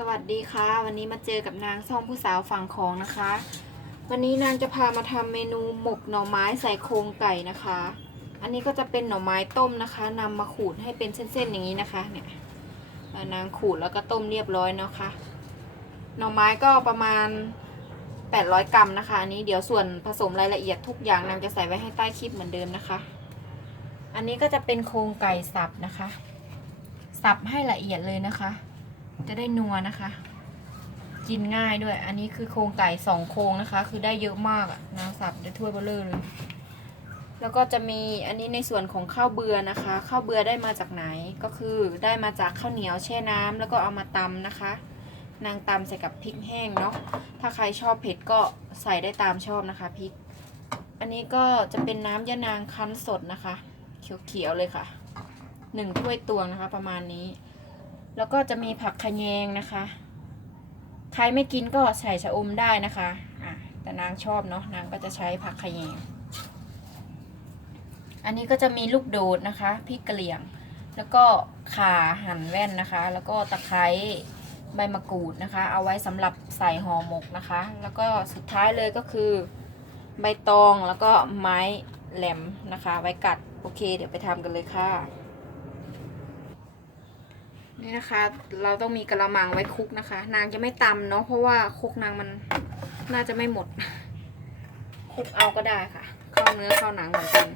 สวัสดีค่ะวันนี้มาเจอกับนางซ่องผู้สาวฝั่งของนะคะ วันนี้นางจะพามาทำเมนูหมกหน่อไม้ใส่โครงไก่นะคะ อันนี้ก็จะเป็นหน่อไม้ต้มนะคะนำมาขูดให้เป็นเส้นๆอย่างนี้นะคะเนี่ยนางขูดแล้วก็ต้มเรียบร้อยเนาะค่ะหน่อไม้ก็ประมาณ800 กรัมนะคะอันนี้เดี๋ยวส่วนผสมรายละเอียดทุกอย่างนางจะใส่ไว้ให้ใต้คลิปเหมือนเดิมนะคะ อันนี้ก็จะเป็นโครงไก่สับนะคะสับให้ละเอียดเลยนะคะจะได้นัวนะคะกินง่ายด้วยอันนี้คือโครงไก่2 โครงนะคะคือได้เยอะมากอ่ะนางสับได้ถ้วยเบลเลอร์เลยแล้วก็จะมีอันนี้ในส่วนของข้าวเบือนะคะข้าวเบือได้มาจากไหนก็คือได้มาจากข้าวเหนียวแช่น้ำแล้วก็เอามาตำนะคะนางตำใส่กับพริกแห้งเนาะถ้าใครชอบเผ็ดก็ใส่ได้ตามชอบนะคะพริกอันนี้ก็จะเป็นน้ำยะนางคั้นสดนะคะเขียวๆเลยค่ะ1 ถ้วยตวงนะคะประมาณนี้แล้วก็จะมีผักขะแยงนะคะใครไม่กินก็ใส่ชะอมได้นะคะแต่นางชอบเนาะนางก็จะใช้ผักขะแยงอันนี้ก็จะมีลูกโดดนะคะพริกกะเหรี่ยงแล้วก็ข่าหั่นแว่นนะคะแล้วก็ตะไคร้ใบมะกรูดนะคะเอาไว้สำหรับใส่ห่อหมกนะคะแล้วก็สุดท้ายเลยก็คือใบตองแล้วก็ไม้แหลมนะคะไว้กัดโอเคเดี๋ยวไปทำกันเลยค่ะนี่นะคะเราต้องมีกระมังไว้คลุกนะคะนางจะไม่ตำเนาะเพราะว่าคลุกนางมันน่าจะไม่หมดคลุกเอาก็ได้ค่ะเข้าเนื้อเข้าหนังเหมือนกัน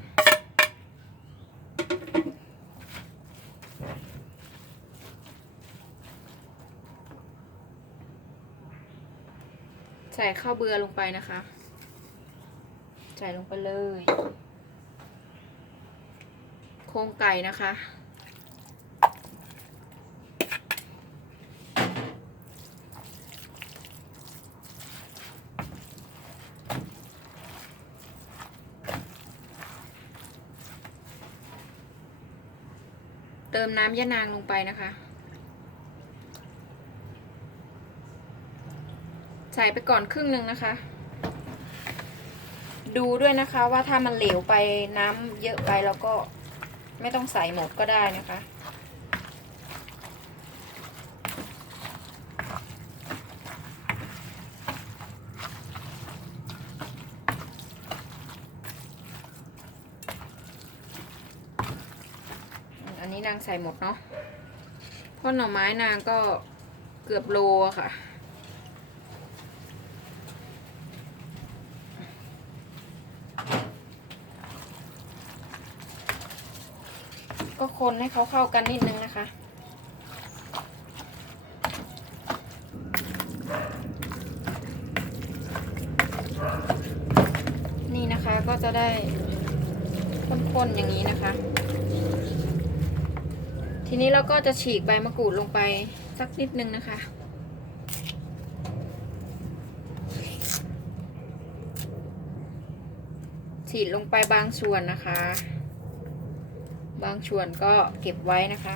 ใส่ข้าวเบือลงไปนะคะใส่ลงไปเลยโครงไก่นะคะเติมน้ำยะนางลงไปนะคะใส่ไปก่อน1/2นะคะดูด้วยนะคะว่าถ้ามันเหลวไปน้ำเยอะไปแล้วก็ไม่ต้องใส่หมดก็ได้นะคะอันนี้นางใส่หมดเนาะเพราะหน่อไม้นางก็เกือบโลค่ะก็คนให้เขาเข้ากันนิดนึงนะคะนี่นะคะก็จะได้ข้นๆอย่างนี้นะคะทีนี้เราก็จะฉีกใบมะกรูดลงไปสักนิดนึงนะคะฉีดลงไปบางส่วนนะคะบางส่วนก็เก็บไว้นะคะ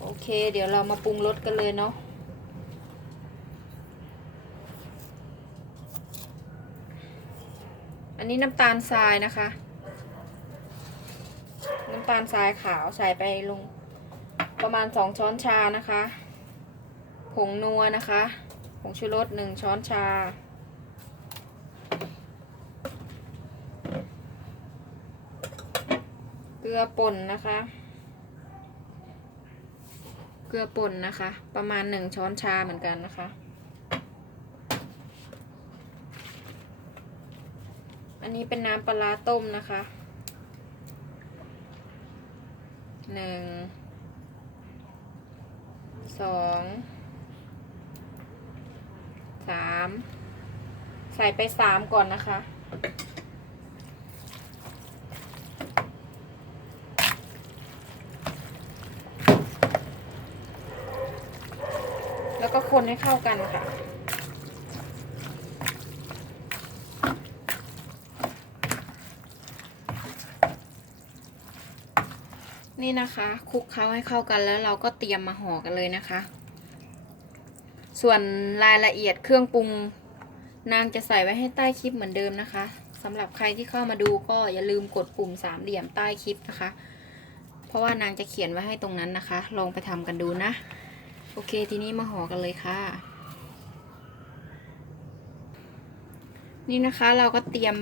โอเคเดี๋ยวเรามาปรุงรสกันเลยเนาะอันนี้น้ำตาลทรายนะคะน้ำตาลทรายขาวใส่ไปลงประมาณ2 ช้อนชานะคะผงนัวนะคะผงชูรส1 ช้อนชาเกลือป่นนะคะเกลือป่นนะคะประมาณ1 ช้อนชาเหมือนกันนะคะอันนี้เป็นน้ำปลาต้มนะคะ1 2 3ใส่ไป3ก่อนนะคะแล้วก็คนให้เข้ากันค่ะนี่นะคะคลุกเคล้าให้เข้ากันแล้วเราก็เตรียมมาห่อกันเลยนะคะส่วนรายละเอียดเครื่องปรุงนางจะใส่ไว้ให้ใต้คลิปเหมือนเดิมนะคะสำหรับใครที่เข้ามาดูก็อย่าลืมกดปุ่ม3 เหลี่ยมใต้คลิปนะคะ เพราะว่านางจะเขียนไว้ให้ตรงนั้นนะคะ ลองไปทำกันดูนะโอเคทีนี้มาห่อกันเลยค่ะนี่นะคะเราก็เตรียม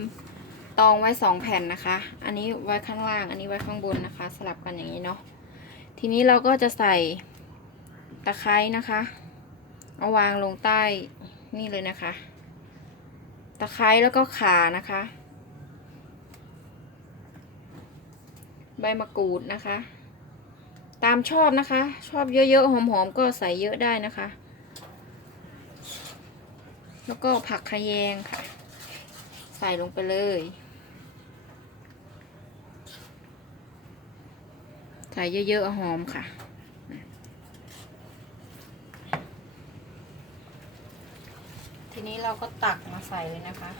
ตองไว้2แผ่นนะคะอันนี้ไว้ข้างล่างอันนี้ไว้ข้างบนนะคะสลับกันอย่างนี้เนาะทีนี้เราก็จะใส่ตะไคร้นะคะเอาวางลงใต้นี่เลยนะคะตะไคร้แล้วก็ข่านะคะใบมะกรูดนะคะตามชอบนะคะชอบเยอะๆหอมๆก็ใส่เยอะได้นะคะแล้วก็ผักขะแยงค่ะใส่ลงไปเลยใส่เยอะๆหอมค่ะทีนี้เราก็ตักมาใส่เลยนะคะ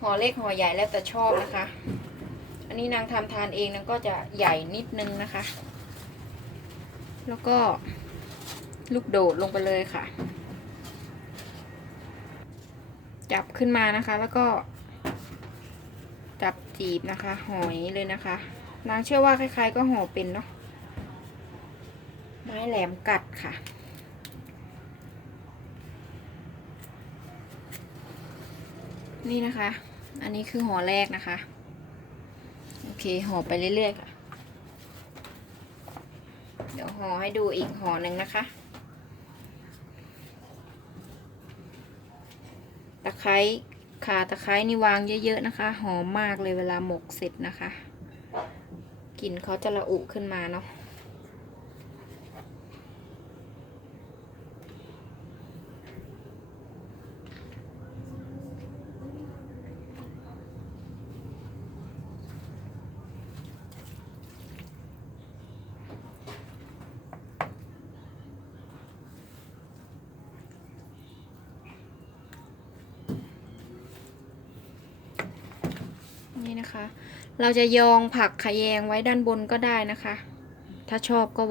ห่อเล็กห่อใหญ่แล้วแต่ชอบนะคะอันนี้นางทำทานเองนางก็จะใหญ่นิดนึงนะคะแล้วก็ลูกโดดลงไปเลยค่ะจับขึ้นมานะคะแล้วก็จับจีบนะคะห่ออย่างนี้เลยนะคะนางเชื่อว่าใครๆก็ห่อเป็นเนาะไม้แหลมกัดค่ะนี่นะคะอันนี้คือห่อแรกนะคะโอเคห่อไปเรื่อยๆค่ะเดี๋ยวห่อให้ดูอีกห่อหนึ่งนะคะตะไคร้ข่าตะไคร้นี่วางเยอะๆนะคะหอมมากเลยเวลาหมกเสร็จนะคะกลิ่นเขาจะระอุขึ้นมาเนาะนี่นะคะเราจะยองผักขะแยงไว้ด้านบนก็ได้นะคะถ้าชอบก็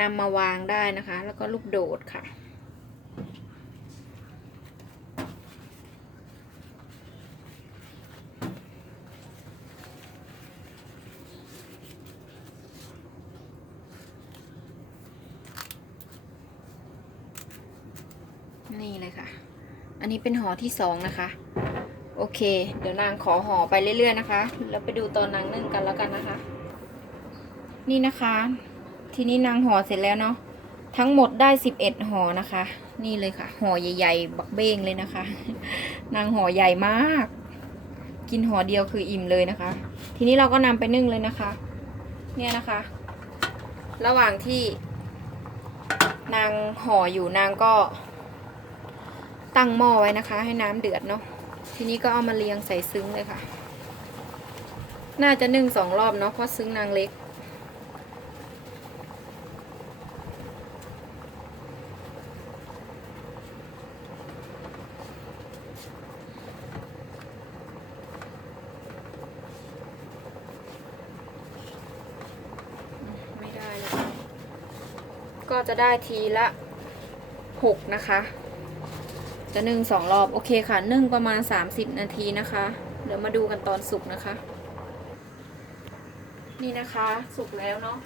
นำมาวางได้นะคะแล้วก็ลูกโดดค่ะนี่เลยค่ะอันนี้เป็นห่อที่2นะคะโอเคเดี๋ยวนางขอห่อไปเรื่อยๆนะคะแล้วไปดูตอนนางนึ่งกันแล้วกันนะคะนี่นะคะทีนี้นางห่อเสร็จแล้วเนาะทั้งหมดได้11ห่อนะคะนี่เลยค่ะห่อใหญ่ๆบักเบ้งเลยนะคะนางห่อใหญ่มากกินห่อเดียวคืออิ่มเลยนะคะทีนี้เราก็นำไปนึ่งเลยนะคะเนี่ยนะคะระหว่างที่นางห่ออยู่นางก็ตั้งหม้อไว้นะคะให้น้ำเดือดเนาะทีนี้ก็เอามาเรียงใส่ซึ้งเลยค่ะน่าจะนึ่ง2 รอบเนาะเพราะซึ้งนางเล็กไม่ได้แล้วก็จะได้ทีละ6นะคะจะนึ่ง2 รอบโอเคค่ะนึ่งประมาณ30 นาทีนะคะเดี๋ยวมาดูกันตอนสุกนะคะนี่นะคะสุกแล้วเนาะ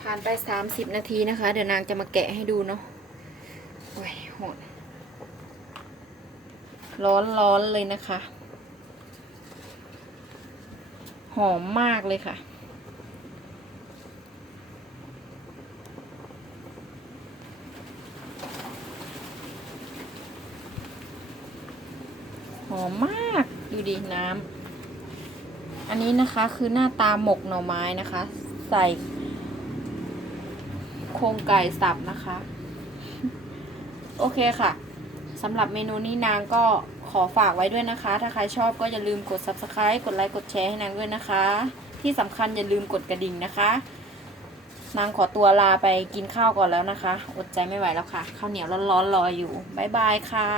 ผ่านไป30 นาทีนะคะเดี๋ยวนางจะมาแกะให้ดูเนาะโอ้ยโหดร้อนเลยนะคะหอมมากเลยค่ะหอมมากดูดิน้ำอันนี้นะคะคือหน้าตาหมกหน่อไม้นะคะใส่โครงไก่สับนะคะโอเคค่ะสำหรับเมนูนี้นางก็ขอฝากไว้ด้วยนะคะถ้าใครชอบก็อย่าลืมกด Subscribe กดไลค์กดแชร์ให้นางด้วยนะคะที่สำคัญอย่าลืมกดกระดิ่งนะคะนางขอตัวลาไปกินข้าวก่อนแล้วนะคะอดใจไม่ไหวแล้วค่ะข้าวเหนียวร้อนๆรออยู่บ๊ายบายค่ะ